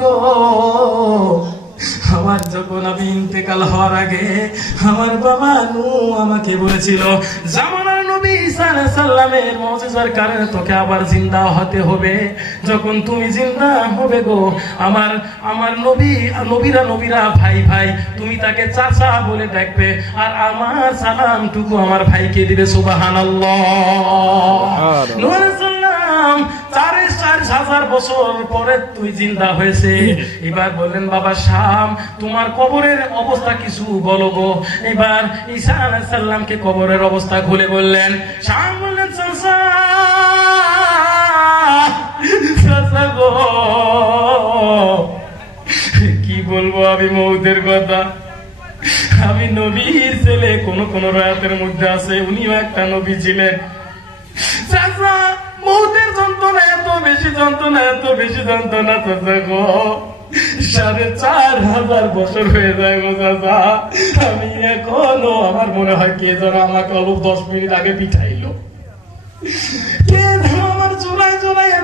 গো আমার যখন আমি ইন্তেকাল হওয়ার আগে আমার বাবা নু আমাকে বলেছিল জামানার নবী সালামের মুজিজার কারণে তোকে আবার জিন্দা হতে হবে। যখন তুমি জিন্দা হবে গো আমার আমার নবী নবীরা নবীরা ভাই ভাই তুমি তাকে চাচা বলে ডাকবে আর আমার সালামটুকু আমার ভাইকে দিবে চার হাজার বছর পরে তুই জিন্দা হয়েছে। এবার বললেন, বাবা শাম, তোমার কবরের অবস্থা কিছু বলো গো। এবার ঈসা আলাইহিস কবরের অবস্থা খুলে বললেন, শাম বললেন কি বলব আমি মৌদের কথা? আমি নবীর ছেলে, কোন কোন রায়াতের মধ্যে আছে, উনিও একটা নবী ছিলেন। এত বেশি যন্ত্রণা, এত বেশি যন্ত্রণা তো দেখো। সাড়ে চার হাজার বছর হয়ে যায় গো দাদা। আমি এখনও, আমার মনে হয় কে যেন আমাকে অল্প দশ মিনিট আগে পিঠাইলো।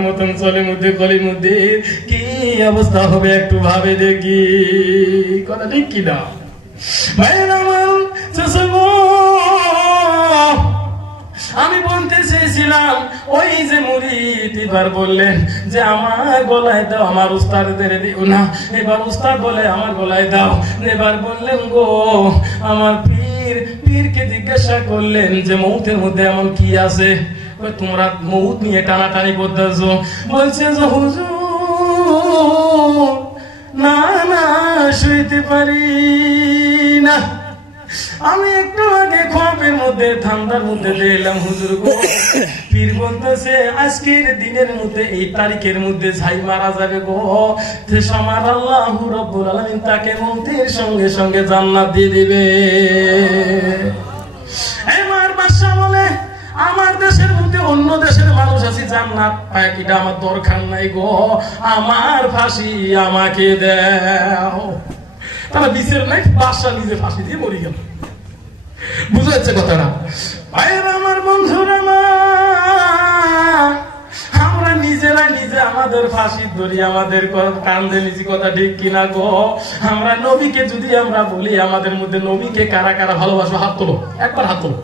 মতন কি অবস্থা হবে একটু ভাবে দেখি। কথা ঠিক কি না? আমি বলতে চেয়েছিলাম, ওই যে মুরিদ এবার বললেন যে আমার গলায় দাও, আমার উস্তাদের দিও না। এবার উস্তাদ বলে, আমার গলায় দাও। এবার বললেন গো, আমার পীরকে জিজ্ঞাসা করলেন যে, মৌতের মধ্যে এমন কি আছে? তোমরা মৌত নিয়ে টানাটানি করতেছো। বলছে যে, হুজুর, না না শুইতে পারি না। আমি একটু আগে খপের মধ্যে, ঠান্ডার মধ্যে দিলাম হুজুর গো। পীর বলতেছে, আজকের দিনের মধ্যে, এই তারিখের মধ্যে ছাই মারা যাবে গো। আমার আল্লাহ রব্বুল আলামিন তাকে মৌতের সঙ্গে সঙ্গে জান্নাত দিয়ে দিবে। আমার বাদশা বলে, আমার দেশের মধ্যে অন্য দেশের মানুষ আছে, জান্নাত পায় কিটা আমার দরকার নাই গো। আমার ফাঁসি আমাকে দাও। তারা বিচার নাই বাদশা নিজে ফাঁসি দিয়ে মরে গেল। বুঝা যাচ্ছে কথাটা? ভাইয়ের আমার বন্ধুরা আমার নিজেরা নিজে আমাদের ফাঁসি ধরি আমাদের কান্দে নিজে কথা ঠিক কিনা গো? আমরা নবীকে যদি আমরা বলি, আমাদের মধ্যে নবীকে কারা কারা ভালোবাসো? হাত তোলো, একবার হাত তোলো।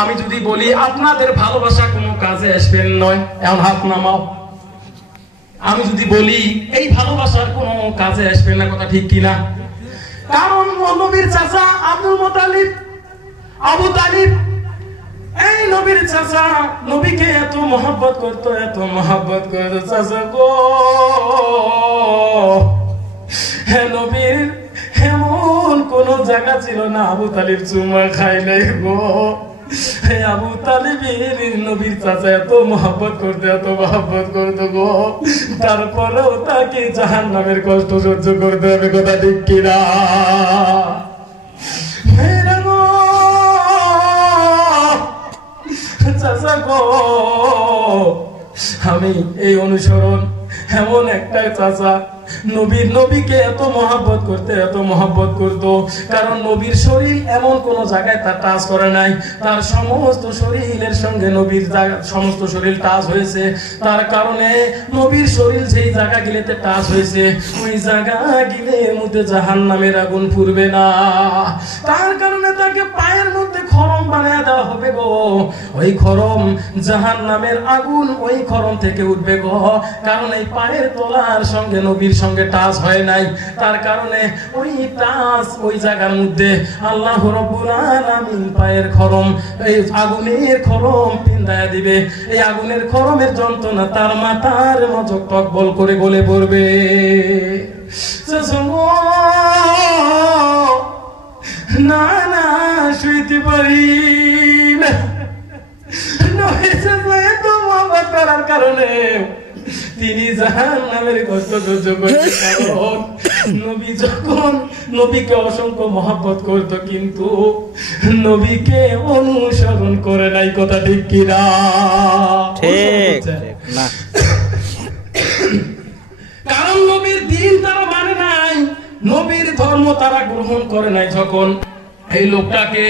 আমি যদি বলি, আপনাদের ভালোবাসা কোনো কাজে আসবেন নয় এমন হাত নামাও। আমি যদি বলি, এই ভালোবাসার কোনো কাজে আসবে না কথা ঠিক কিনা? কারণ নবীর চাচা আব্দুল মোতালিব, আবু তালিব, এই নবীর চাচা নবীকে এত মহব্বত করতো, এত মহব্বত করতো, চাচা গো। হে নবীর, এমন কোন জায়গা ছিল না, আবু তালিব চুমা খাই নাই গো। হে আবু তালিবের নবীর চাচা, এত মহব্বত করতে, এত মহব্বত করতো গো। তারপরেও তাকে জাহান নামের কষ্ট সহ্য করতে হবে, কথা ঠিক কিনা? চাচা গো, আমি এই অনুসরণ এমন একটা চাচা নবীর নবীকে এত মহাব্বত করতে, এত মহাব্বত করত। কারণ নবীর শরীর এমন কোন জায়গায় তার টাচ করে নাই। তার সমস্ত শরীরের সঙ্গে নবীর সমস্ত শরীর টাচ হয়েছে, তার কারণে নবীর শরীর যেই জায়গা গিলেতে টাচ হয়েছে, ওই জায়গা গিলে মধ্যে জাহান নামের আগুন ফুরবে না। তার কারণে তাকে পায়ের মধ্যে খরম বানায় দেওয়া হবে গো। ওই খরম জাহান নামের আগুন ওই খরম থেকে উঠবে গো। কারণ এই পায়ের তলার সঙ্গে নবীর সঙ্গে টাচ হয় নাই। তার কারণে ওই টাচ ওই জায়গার মধ্যে আল্লাহ রব্বুল পায়ের খরম, এই আগুনের খরম পিন্দায় দিবে। এই আগুনের খরমের যন্ত্রণা তার মাথার মজক টক বল করে গলে পড়বে। নয় কারণে তিনি জাহান নামের নবী যখন নবীকে অসংখ্য মহাব্বত করত, কিন্তু নবীকে অনুসরণ করে নাই, কথা ঠিক কিনা ঠিক না কারণ নবীর দিন তারা মানে নাই নবীর ধর্ম তারা গ্রহণ করে নাই যখন, এই লোকটাকে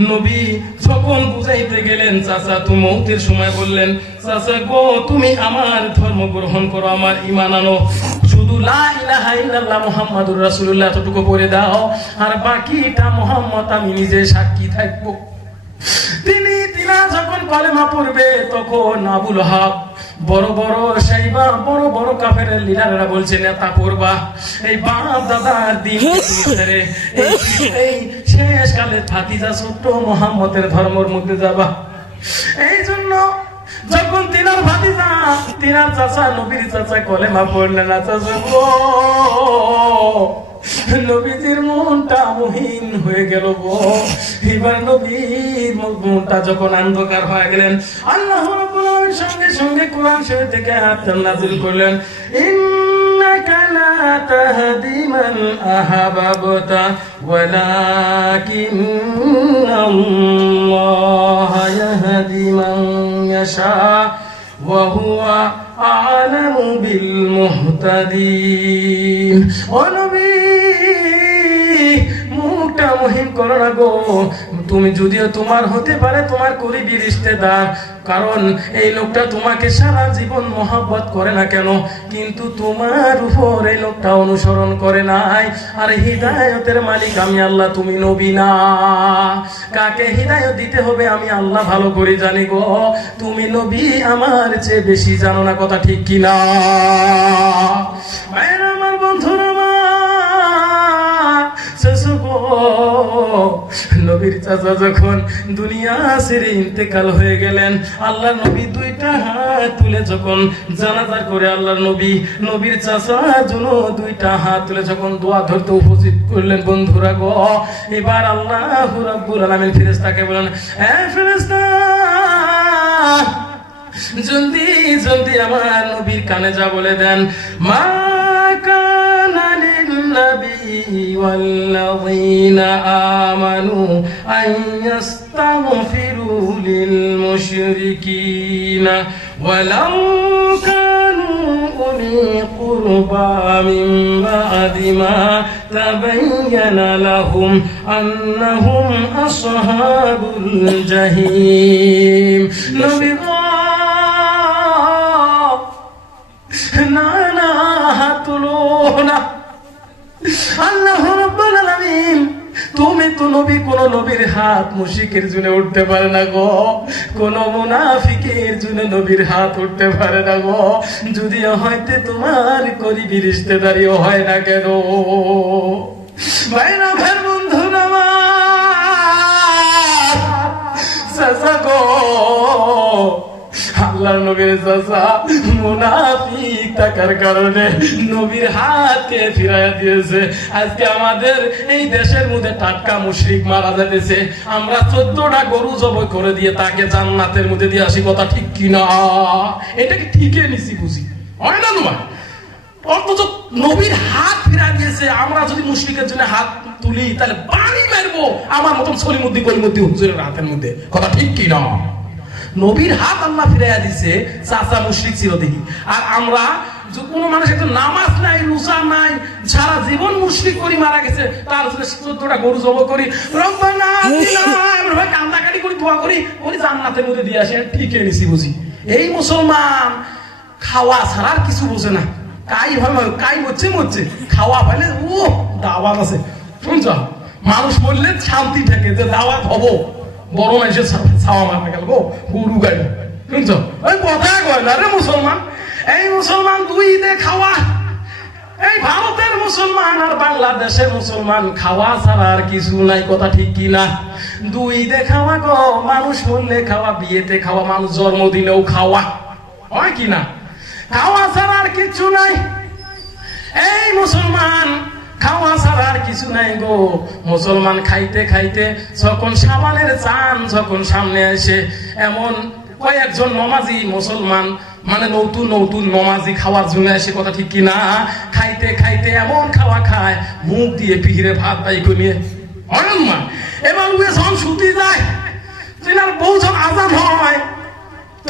নবী যখন বুঝাইতে গেলেন, চাচা, তুমি মৌতের সময় বললেন, চাচা গো, তুমি আমার ধর্ম গ্রহণ করো, আমার ইমান আনো। সাক্ষী থাকব। তিনি তিনা যখন কলেমা পড়বে, তখন আবুল হাব বড় বড় সাইবা বড় বড় কাফের লিডাররা বলছে নেতা পড়বা এই বাপ দাদার দিন এই এই শেষ কালে ভাতিজা ছোট্ট মোহাম্মদের ধর্মর মধ্যে যাবা। এই জন্য যখন তিনার ভাতিজা তিনার চাচা নবীর চাচা কলেমা পড়লেন না চাচা গো নবীজির মনটা মহিন হয়ে গেল গো। এবার নবীর মনটা যখন অন্ধকার হয়ে গেলেন, আল্লাহ সঙ্গে সঙ্গে কোরআন শরীফ থেকে হাত নাজিল করলেন, ইন্নাকা মহিম করো না গো। তুমি যদিও তোমার হতে পারে তোমার করিবি রিশতেদার কারণ এই লোকটা তোমাকে সারা জীবন মহাব্বত করে না কেন? কিন্তু তোমার উপর এই লোকটা অনুসরণ করে নাই। আর হৃদায়তের মালিক আমি আল্লাহ, তুমি নবী না। কাকে হৃদায়ত দিতে হবে আমি আল্লাহ ভালো করে জানি গো। তুমি নবী আমার চেয়ে বেশি জানো না কথা ঠিক কিনা? আমার বন্ধুরা নবীর চাচা যখন দুনিয়া ছেড়ে ইন্তেকাল হয়ে গেলেন আল্লাহ নবী দুইটা হাত তুলে যখন জানাজার করে আল্লাহ নবী, নবীর চাচার জন্য দুইটা হাত তুলে যখন দোয়া ধরতে উপস্থিত করলেন, বন্ধুরা গো, এবার আল্লাহ রাব্বুল আলামিন ফেরেশতাকে বলেন, এ ফেরেশতা, জলদি জলদি আমার নবীর কানে যা বলে দেন। মা কানা লিন্নবী ওয়াল্লাযীনা মুশরিকিনা ওয়ালাউ কানু উলি কুরবা মিন বাদি মা তাবাyyana লাহুম আন্নাহুম আসহাবুল জাহিম নবী গো, না না হাত তুলো না আল্লাহ রাব্বুল আলামিন তুমি তো নবী কোন নবীর হাত মুশিকের জন্য উঠতে পারে না গো। কোন মুনাফিকের জন্য নবীর হাত উঠতে পারে না গো। যদিও হয়তো তোমার করিবি রিশতেদারিও হয় না কেন। ভাইরা ভাই আমার চাচা গো। আল্লাহর নবীর চাচা, মুনাফিক থাকার কারণে নবীর হাতকে ফিরাইয়া দিয়েছে। আজকে আমাদের এই দেশের মধ্যে টাটকা মুশরিক মারা যাইতেছে। আমরা চোদ্দটা গরু জবাই করে দিয়ে তাকে জান্নাতের মধ্যে দিয়ে আসি, কথা ঠিক কিনা? এটা কি ঠিকই নিছি বুঝি? হয় না তোমার? অথচ নবীর হাত ফিরা দিয়েছে। আমরা যদি মুশরিকের জন্য হাত তুলি, তাহলে বাড়ি মারবো। আমার মতন সলিমুদ্দি কলিমুদ্দি হুজুরের হাতের মধ্যে। কথা ঠিক কি না নবীর হাত আল্লাহ ফিরাইয়া দিছে চাচা মুশরিক ছিল দেখি আর আমরা কোনো মানুষ একটা নামাজ নাই রোজা নাই সারা জীবন মুশরিক করি মারা গেছে তার চোদ্দটা গরু জব করি। কান্দাকাটি করি দোয়া করি ওই জান্নাতের মধ্যে দিয়ে আসে ঠিকই নিছি বুঝি। এই মুসলমান খাওয়া ছাড়া আর কিছু বোঝে না। কাই না, কাই হচ্ছে মরছে। খাওয়া পাইলে ও দাওয়াত আছে। শুনছ? মানুষ বললে শান্তি থাকে যে দাওয়াত হব। বড় মানুষের ছাওয়া মারা গেল গো, গরু গাই শুনছ? ওই কথা কয় না রে মুসলমান? এই মুসলমান দুই ঈদে খাওয়া। এই ভারতের মুসলমান আর বাংলাদেশের মুসলমান খাওয়া ছাড়া আর কিছু নাই, কথা ঠিক কি না? দুই ঈদে খাওয়া গো, মানুষ মরলে খাওয়া, বিয়েতে খাওয়া, মানুষ জন্মদিনেও খাওয়া। হয় কি না? খাওয়া ছাড়া আর কিছু নাই। এই মুসলমান খাওয়া ছাড়া আর কিছু নাই গো। মুসলমান খাইতে খাইতে যখন সাবানের চান যখন সামনে আসে এমন কয়েকজন নমাজি মুসলমান মানে নতুন নতুন নমাজি খাওয়ার জন্য এসে কথা ঠিক কিনা, খাইতে খাইতে এমন খাওয়া খায়, মুখ দিয়ে পিহিরে ভাত বাই করিয়ে অনেক মা এবার উয়ে যখন শুতে যায়, তিনার বউ যখন আজান হয়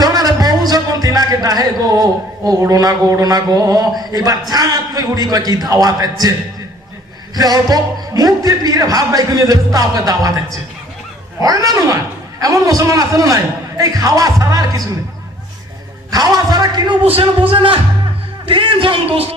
তোমার বউ যখন তিনাকে ডাহে গো, ও ওড়ো না গো ওড়ো না গো, এবার চাঁদ উড়ি কয় কি দাওয়াত দিচ্ছে তো মুখ দিয়ে পিহিরে ভাত বাই যাচ্ছে দেবে তাওকে দাওয়া দিচ্ছে। হয় না নয় এমন মুসলমান আছে না নাই? এই খাওয়া ছাড়া আর কিছু নেই। খাওয়া ছাড়া কেন না, বোঝে না। তিনজন দোস্ত